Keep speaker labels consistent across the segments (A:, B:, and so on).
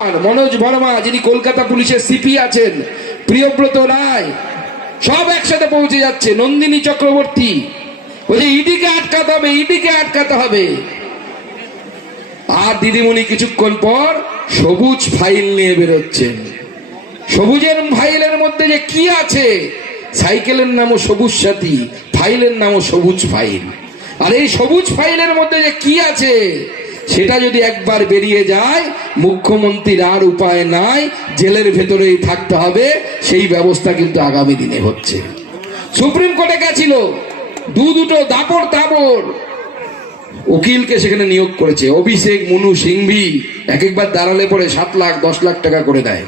A: মনোজ বর্মা, যিনি কলকাতা পুলিশের সিপি আছেন, প্রিয়ব্রত রায়, সব একসাথে পৌঁছে যাচ্ছে, নন্দিনী চক্রবর্তী। বলছে, ইডিকে আটকাতে হবে, ইডিকে আটকাতে হবে। আর দিদিমণি কিছুক্ষণ পর সবুজ ফাইল নিয়ে বেরোচ্ছেন। সবুজের ফাইলের মধ্যে যে কি আছে, সাইকেলের নামও সবুজ সাথী, ফাইলের নামও সবুজ ফাইল। আর এই সবুজ ফাইলের মধ্যে যে কি আছে সেটা যদি একবার বেরিয়ে যায়, মুখ্যমন্ত্রীর আর উপায় নাই, জেলের ভেতরেই থাকতে হবে, সেই ব্যবস্থা কিন্তু আগামী দিনে হচ্ছে। সুপ্রিম কোর্টে গেছিল, দু দুটো দাপড় দাপড় উকিলকে সেখানে নিয়োগ করেছে, অভিষেক মনু সিংভি এক একবার দাঁড়ালে পরে সাত লাখ, দশ লাখ টাকা করে দেয়।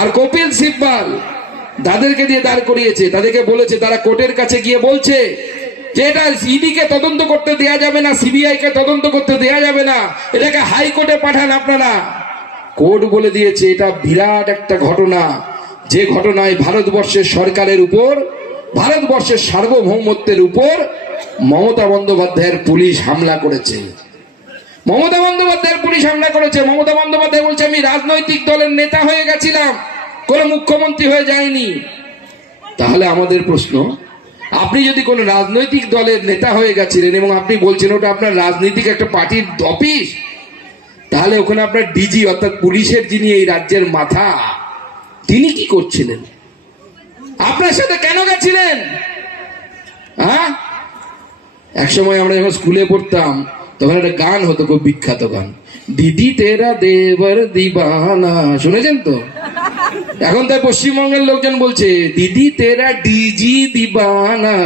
A: আর কপিল সিব্বাল, তাদেরকে দিয়ে দাঁড় করিয়েছে, তাদেরকে বলেছে, তারা কোর্টের কাছে গিয়ে বলছে যে এটা ইডিকে তদন্ত করতে দেয়া যাবে না সিবিআই কে তদন্ত করতে দেয়া যাবে না, এটাকে হাইকোর্টে পাঠান আপনারা। কোর্ট বলে দিয়েছে, এটা বিরাট একটা ঘটনা। যে ঘটনায় ভারতবর্ষের সরকারের উপর, ভারতবর্ষের সার্বভৌমত্বের উপর মমতা বন্দ্যোপাধ্যায়ের পুলিশ হামলা করেছে। মমতা বন্দ্যোপাধ্যায়ের পুলিশ হামলা করেছে। মমতা বন্দ্যোপাধ্যায় বলছে, আমি রাজনৈতিক দলের নেতা হয়ে গেছিলাম। কোনো মুখ্যমন্ত্রী হয়ে যায়নি। তাহলে আমাদের প্রশ্ন আপনি যদি কোনো রাজনৈতিক দলের নেতা হয়ে গেছিলেন এবং আপনি বলছেন ওটা আপনার রাজনৈতিক একটা পার্টির অফিস, তাহলে ওখানে আপনার ডিজি অর্থাৎ পুলিশের যিনি এই রাজ্যের মাথা, তিনি কি করছিলেন? আপনার সাথে কেন গেছিলেন? হ্যাঁ? একসময় আমরা যখন স্কুলে পড়তাম, তখন একটা গান হতো, খুব বিখ্যাত গান। দিদি তেরা দেবর দিবানা, শুনেছেন তো? এখন তাই পশ্চিমবঙ্গের লোকজন বলছে, দিদি, তেরা ডিজি দিবানা।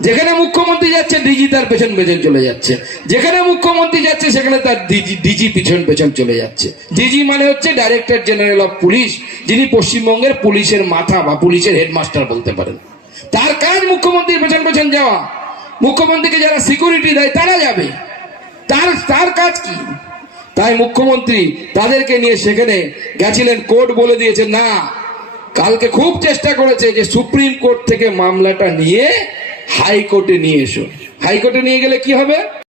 A: যেখানে মুখ্যমন্ত্রী যাচ্ছে, ডিজি তার পেছন পেছন চলে যাচ্ছে। যেখানে মুখ্যমন্ত্রী যাচ্ছে, সেখানে তার ডিজি পিছন পেছন চলে যাচ্ছে। ডিজি মানে হচ্ছে ডাইরেক্টর জেনারেল অফ পুলিশ যিনি পশ্চিমবঙ্গের পুলিশের মাথা বা পুলিশের হেডমাস্টার বলতে পারেন। তার কাজ মুখ্যমন্ত্রীর পেছন পেছন যাওয়া। মুখ্যমন্ত্রীকে যারা সিকিউরিটি দেয়, তারা যাবে। তার তার কাজ কি? তাই মুখ্যমন্ত্রী তাদেরকে নিয়ে সেখানে গেছিলেন, কোর্ট বলে দিয়েছে, না, কালকে খুব চেষ্টা করেছে যে সুপ্রিম কোর্ট থেকে মামলাটা নিয়ে হাইকোর্টে নিয়ে এসো। হাইকোর্টে নিয়ে গেলে কি হবে?